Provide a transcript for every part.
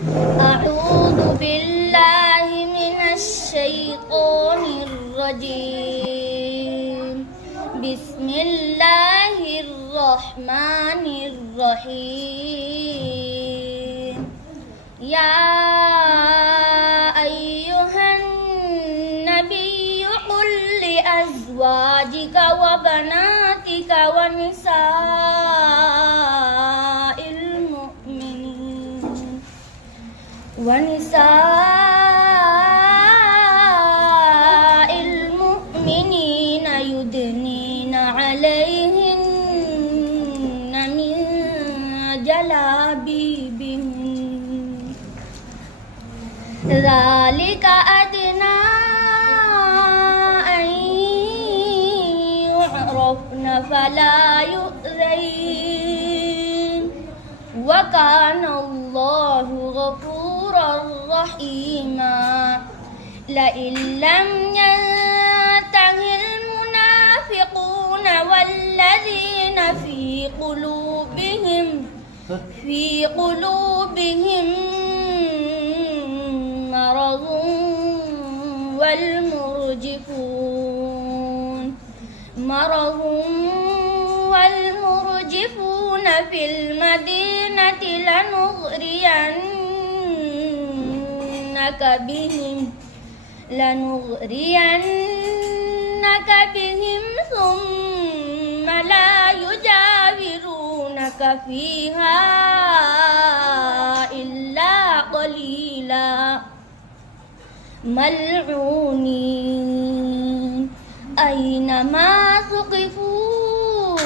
أعوذ بالله من الشيطان الرجيم. بسم الله الرحمن الرحيم. يا أيها النبي قل لأزواجك وبناتك ونساء المؤمنين يدنين عليهن من جلابيبهن ذلك أدنى أن يعرفن فلا يؤذين وكان الله غفورا رحيما. لئن لم ينته المنافقون والذين في قلوبهم مرض والمرجفون في المدينة لنغرينك بهم ثم لا يجاورونك فيها إلا قليلا ملعونين أينما ثقفوا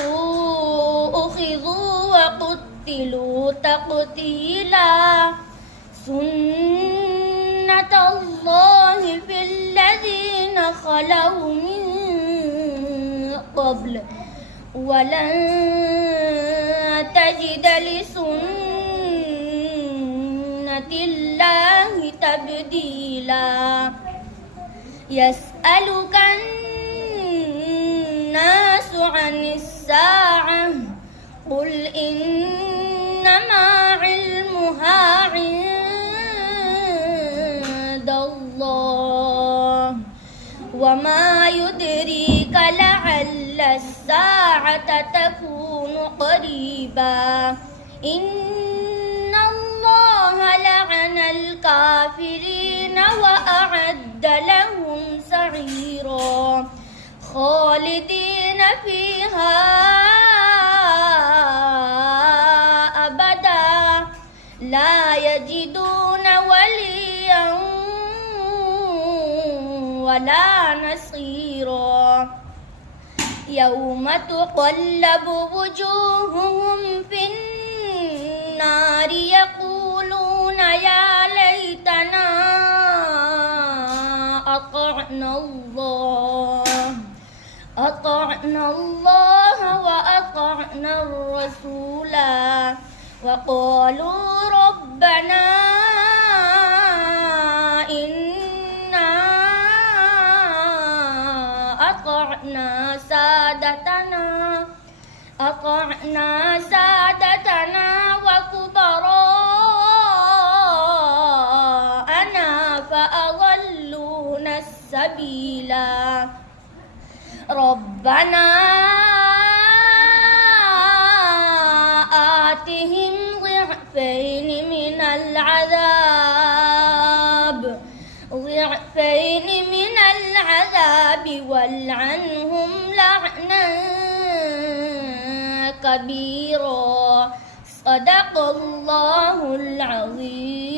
أخذوا وقتلوا تقتيلا. سنة الله في الذين خلوا من قبل ولن تجد لسنة الله تبديلا. يسألك الناس عن الساعة قل إنما علمها عند الله وما يدريك لعل الساعة تكون قريبا. إن الله لعن الكافرين وأعد لهم سعيرا خالدين فيها أبدا لا يجدون وليا ولا نصيرا. يوم تقلب وجوههم في النار يقولون يا ليتنا أطعنا الله وأطعنا الرسولا وقالوا ربنا إنا أطعنا سادتنا وكبراءنا فأضلونا السبيلا. ربنا آتهم ضعفين من العذاب والعنهم لعنا كبيرا. صدق الله العظيم.